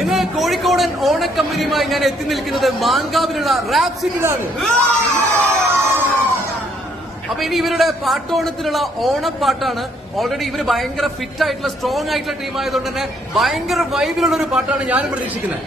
ഇന്ന് കോഴിക്കോടൻ ഓണക്കമ്പനിയുമായി ഞാൻ എത്തി നിൽക്കുന്നത് മാങ്കാവിലുള്ള റാപ്പ് സിറ്റിയിലാണ്. അപ്പൊ ഇനി ഇവരുടെ പാട്ടോണത്തിനുള്ള ഓണപ്പാട്ടാണ്. ഓൾറെഡി ഇവര് ഭയങ്കര ഫിറ്റ് ആയിട്ടുള്ള സ്ട്രോങ് ആയിട്ടുള്ള ടീം ആയതുകൊണ്ട് തന്നെ ഭയങ്കര വൈബിലുള്ള ഒരു പാട്ടാണ് ഞാനും പ്രതീക്ഷിക്കുന്നത്.